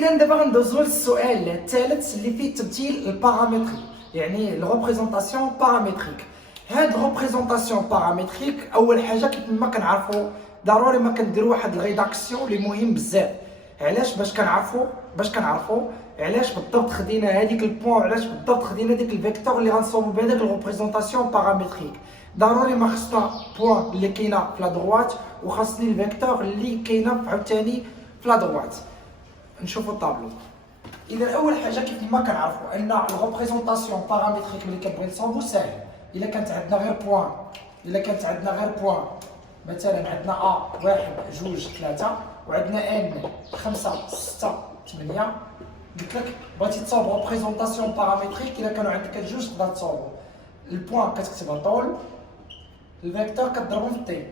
اذا دابا غندوزو للسؤال الثالث اللي فيه تمثيل البارامتري، يعني الريبريزونطاسيون بارامتريك. هاد الريبريزونطاسيون بارامتريك اول حاجه كيف ما كنعرفوا ضروري ما كنديروا واحد الريداكسيون اللي مهم بزاف. علاش؟ باش كنعرفوا علاش بالضبط خدينا هذيك البوان، علاش بالضبط خدينا ديك الفيكتور اللي غنصوبوا بهذاك الريبريزونطاسيون بارامتريك. ضروري ما خصنا بوان اللي كاينه في لا دروات وخاصني الفيكتور اللي كاينه عاوتاني في لا دروات. نشوفوا الطابلو. اذا اول حاجه كيف ما كنعرفوا ان الريبريزونطاسيون بارامتريك اللي كنبغي نصوبو ساهل. الا كانت عندنا غير بوان، مثلا عندنا ا 1 2 3 وعندنا ان 5 6 8. قلت لك بغيتي تصاوب ريبريزونطاسيون بارامتريك، الا كانوا عندك جوج تقدر تصاوبو. البوان كتكتبها طول، الفيكتور كتضربهم في تي.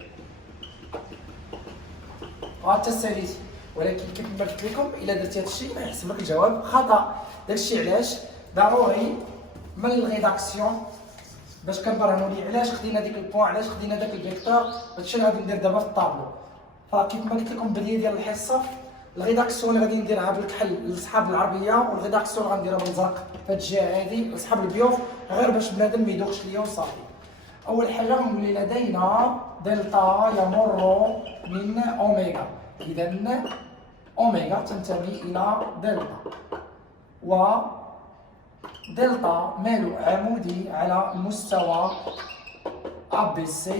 غاتساليتي، ولكن كيف ما قلت لكم الا درتي هادشي غيحسب لك الجواب خطا. داكشي علاش ضروري من الريداكسيون باش كنبرهنوا ليه علاش خدينا ديك البوان، علاش خدينا داك الفيكتور. هادشي اللي غادي ندير دابا في الطابلو. فكيف ما قلت لكم باللي ديال الحصه الريداكسيون اللي غادي نديرها بالكحل لصحاب العربيه، والريداكسيون اللي غنديرها بالزرق في هاد الجهه هادي لصحاب البيوف، غير باش بنادم ما يدوخش ليا وصافي. اول حاجه غنقول لدينا دلتا يمر من اوميغا. اذا اوميغا تنتمي الى دلتا، و دلتا مالو عمودي على المستوى ABC.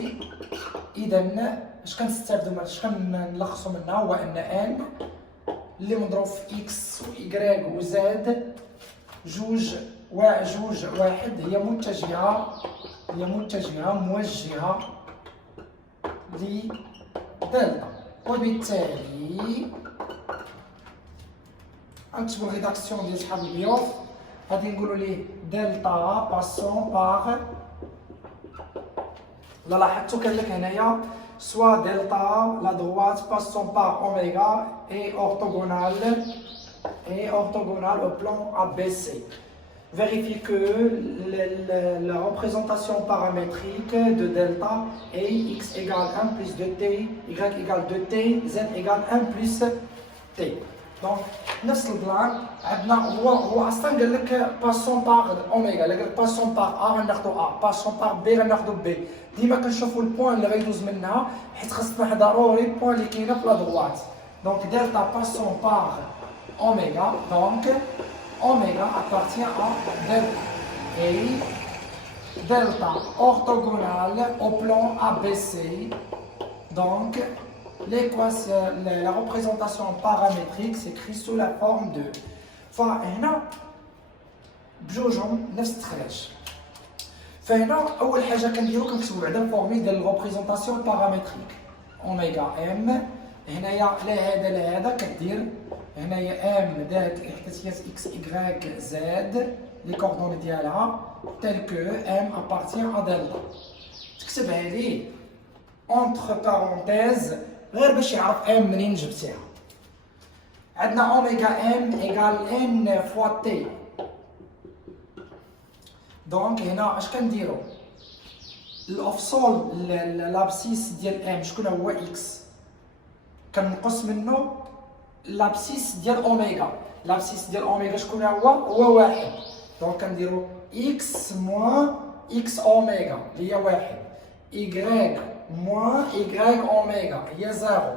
اذا اش كنستافدوا من اش كنلخصوا منها هو ان ان اللي مضروب في اكس واي وزاد جوج واحد هي متجهه موجهه لدلتا، وبالتالي غنكتبوا الريداكسيون ديال صحاب البيوف. غادي نقولوا ليه دلتا باسون باغ. لا لاحظتوا كان لك هنايا سوا دلتا لا droite passant par oméga et orthogonale au plan ABC. Vérifiez que la représentation paramétrique de delta est x égale 1 plus 2t, y égale 2t, z égale 1 plus t. Donc, نفس البلان عندنا هو اصلا قال لك باسون باغ اوميغا، قال لك باسون باغ ا غناخذوا ا، باسون باغ بي غناخذوا بي. ديما كنشوفوا البوان اللي غيدوز منها حيت خاصنا ضروري البوان اللي كاينه في لا دروات. دونك دلتا باسون باغ اوميغا، دونك اوميغا appartient à delta et delta orthogonale au plan ABC. Donc la représentation paramétrique s'écrit sous la forme de. فهنا بجوجهم نفس التخريج. فهنا اول حاجه كنديرو كنكتبوا بعدا الفورميل ديال الريبريزونطاسيون بارامتريك. اوميغا ام هنايا لا هذا لا هذا كدير هنايا ام دات احداثيات اكس ايكغيك زد لي كوردوني ديالها تيل كو ام ابارتيان ا دلتا. تكتبها ليه اونتر بارونتيز غير باش يعرف ام منين جبتيها. عندنا اوميغا ام ايكال ان فوا تي. دونك هنا اش كنديرو؟ الافصول لابسيس ديال ام شكون هو اكس، كنقص منه لابسيس ديال اوميغا. لابسيس ديال اوميغا شكون هو واحد. دونك كنديرو اكس موان اكس اوميغا هي واحد، y موان y اوميغا هي زيرو،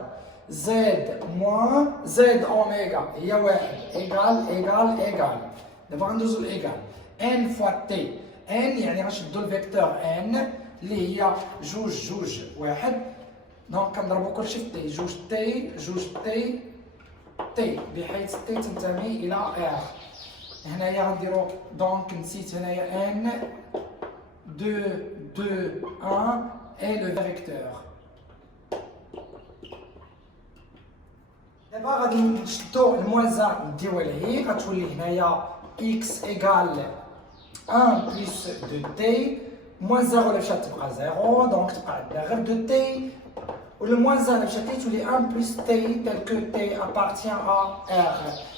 زد موان زد اوميغا هي واحد، ايكال. دابا غندوزو الايكال ان فوا تي. ان يعني غنشدو الفيكتور ان اللي هي جوج واحد. دونك كنضربو كلشي في تي، جوج تي بحيث تي تنتمي الى ار. هنايا غنديرو دونك نسيت هنايا ان 2 1 et le vecteur. دابا غادي نشدو الموازا نديوها لهي، غتولي هنايا x égale 1 plus 2t moins 0 اللي مشات تبقى 0. دونك تبقى عندنا غير 2t والموان 0 اللي مشات تولي 1 plus t tel que t appartient à r.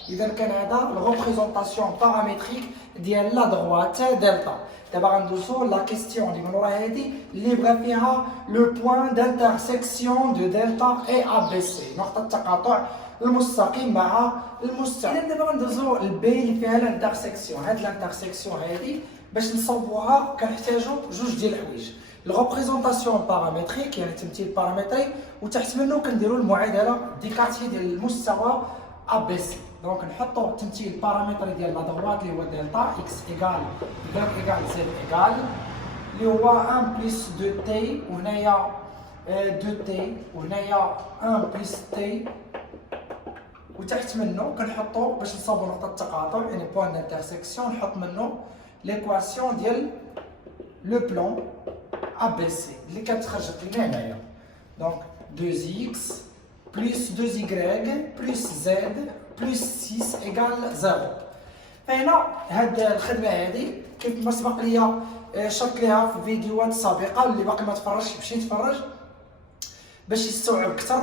اذا كان هذا الريبريزونطاسيون بارامتريك ديال لا دروات دلتا. دابا غندوزو لا كيستيون اللي من ورا هادي اللي بغا فيها لو بوين دانترسيكسيون دو دلتا اي ا بي سي، نقطة التقاطع المستقيم مع المستوى. اذا دابا غندوزو للبي اللي فيها الانترسيكسيون. هاد الانترسيكسيون هادي باش نصوبوها كنحتاجو جوج ديال الحوايج، الريبريزونطاسيون بارامتريك يعني التمثيل البارامتري، وتحت منه كنديرو المعادله ديكارتي ديال المستوى ا بي سي. دونك نحطو التمثيل البارامتري ديال لا دروات اللي هو دلتا اكس ايكال y ايكال زد ايكال اللي هو 1 بلس 2 تي، وهنايا 2 تي، وهنايا 1 بلس تي، وتحت منه كنحطو باش نصاوبو نقطة التقاطع يعني بوان دانترسيكسيون، نحط منه ليكواسيون ديال لو بلان ا بي سي اللي كتخرجت لنا هنايا. دونك 2x بلس 2y بلس z بلس 6 ايكال 0. فهنا هاد الخدمة هادي كيف ما سبق ليا شرت ليها في فيديوهات سابقة، اللي باقي ما تفرجش يمشي يتفرج باش يستوعب اكثر.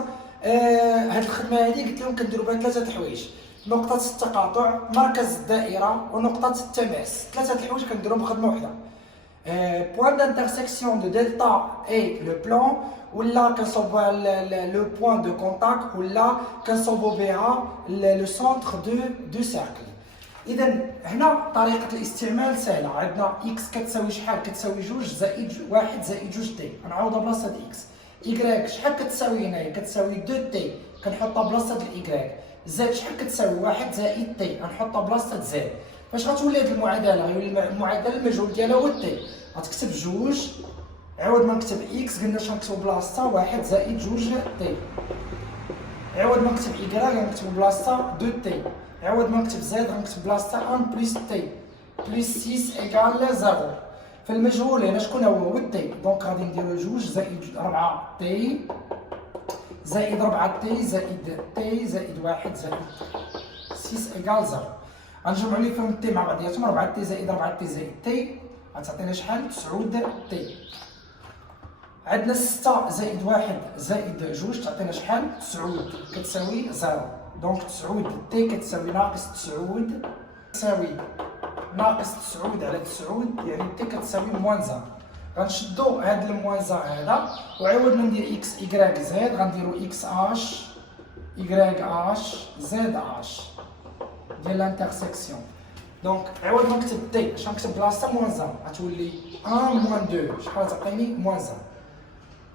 هاد الخدمه هادي قلت لهم كنديروا بها ثلاثه الحوايج: نقطه التقاطع، مركز الدائره، ونقطه التماس. ثلاثه الحوايج كنديروهم بخدمه واحده. بوان دانترسيكسيون دو دلتا اي لو بلان، ولا كنصوبوا لو بوان دو كونتاكت، ولا كنصوبوا بها لو سونتر دو سيركل. اذا هنا طريقه الاستعمال سهله. عندنا اكس كتساوي شحال؟ كتساوي 2 زائد 1 زائد 2 تي، غنعوضها بلاصه اكس. إيكغيك شحال كتساوي هنايا؟ كتساوي 2 تي، كنحطها بلاصة الإيكغيك. زد شحال كتساوي؟ 1 زائد تي، غنحطها بلاصة زد. فاش غتولي هاد المعادلة؟ غيولي المعادلة المجهول ديالها هو تي. غتكتب 2 عوض ما نكتب إكس قلنا اش غنكتبو بلاصتها 1 زائد 2 تي. عوض ما نكتب إيكغيك غنكتبو بلاصتها 2 تي. عوض ما نكتب زد غنكتب بلاصتها 1 بلس تي بلس 6 إيكال 0. فالمجهول هنا شكون هو التي. دونك غادي نديرو 2 زائد 4 تي زائد 4 تي زائد تي زائد 1 زائد 6 ايكال 0. غنجمعو لي فيهم تي مع بعضياتهم، 4 تي زائد 4 تي زائد تي غتعطينا شحال؟ 9 تي. عندنا 6 زائد 1 زائد 2 تعطينا شحال؟ 9 كتساوي 0. دونك 9 تي كتساوي ناقص 9 تساوي ناقص 9 على 9 يعني تي كتساوي موان 0. غنشدو هاد الموان 0 هذا، وعوض ما ندير اكس ايكغيك زد غنديرو اكس اش ايكغيك اش زد اش ديال لانترسيكسيون. دونك عوض ما نكتب تي اش غنكتب بلاصتها موان 0 غتولي 1 موان 2 شحال غتعطيني؟ موان 0.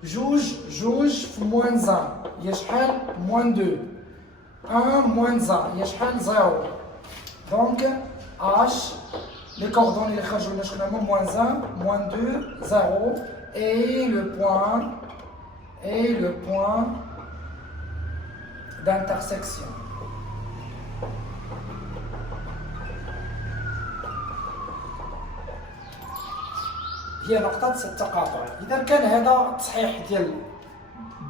2 في موان 0 هي شحال؟ موان 2. 1 موان 0 هي شحال؟ 0. دونك H, les coordonnées les خرجوا لنا شكون هما؟ moins 1, moins 2, 0 et le point d'intersection. هي نقطة التقاطع. إذا كان هذا التصحيح ديال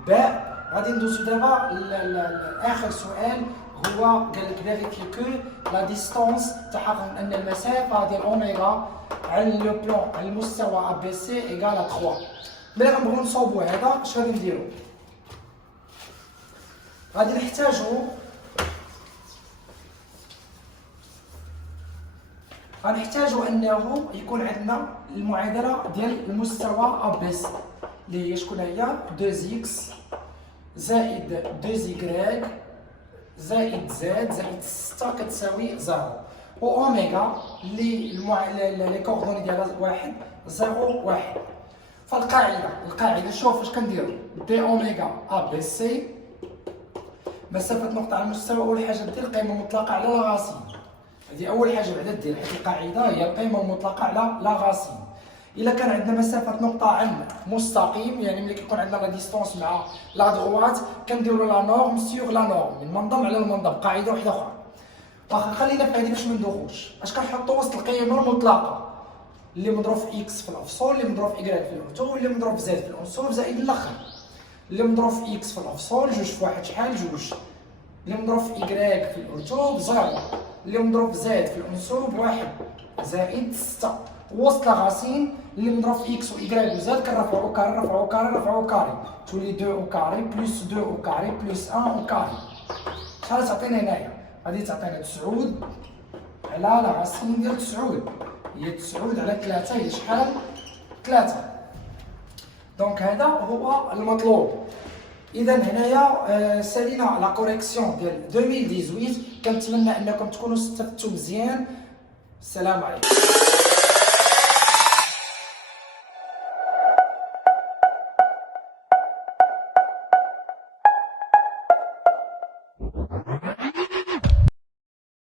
باء، غادي ندوزو دابا لآخر سؤال. هو قال لك فيريفي كو لا ديستونس، تحقق ان المسافه ديال اوميغا على لو بلان على المستوى ا بي سي ايكال 3. ملي غنبغيو نصوبو هذا اش غادي نديرو؟ غادي غنحتاجو انه يكون عندنا المعادله ديال المستوى ا بي سي اللي هي شكون هي؟ 2x زائد 2y زائد زد زائد 6 كتساوي 0، و اوميغا اللي لي كوردوني ديالها 1 0 1. فالقاعده شوف اش كنديرو: دي اوميغا ا بي سي مسافه نقطه على المستوى. اول حاجه دير القيمه المطلقه على لا غاسين، هذه اول حاجه بعدا دير، حيت القاعده هي القيمه المطلقه على لا غاسين. الا كان عندنا مسافه نقطه عن مستقيم، يعني ملي كيكون عندنا لا ديستونس مع لا دغوات كنديروا لا نورم سيغ لا نورم، من منظم على المنظم. قاعده واحده اخرى واخا خلينا في هذه باش ما ندوخوش. اش كنحطوا وسط القيمه المطلقه اللي مضروب في اكس في الافصول، اللي مضروب في ايكغيك في الارتو، واللي مضروب في زد في الانصور زائد الاخر. اللي مضروب في اكس في الافصول 2 في 1 شحال؟ 2. اللي مضروب في ايكغيك في الارتو بزيرو، اللي مضروب في زد في الانصور بواحد زائد 6. وسط لاغاسين اللي مضروب في اكس و ايكغيك و زد كنرفعو كاري نرفعو كاري نرفعو كاري، تولي 2 او كاري بلس 2 او كاري بلس 1 او كاري. شحال تعطينا هنايا؟ غادي تعطينا 9 على لاغاسين ديال 9، هي 9 على 3 هي شحال؟ 3. دونك هذا هو المطلوب. اذا هنايا سالينا لا كوريكسيون ديال 2018. كنتمنى انكم تكونوا استفدتوا مزيان. السلام عليكم.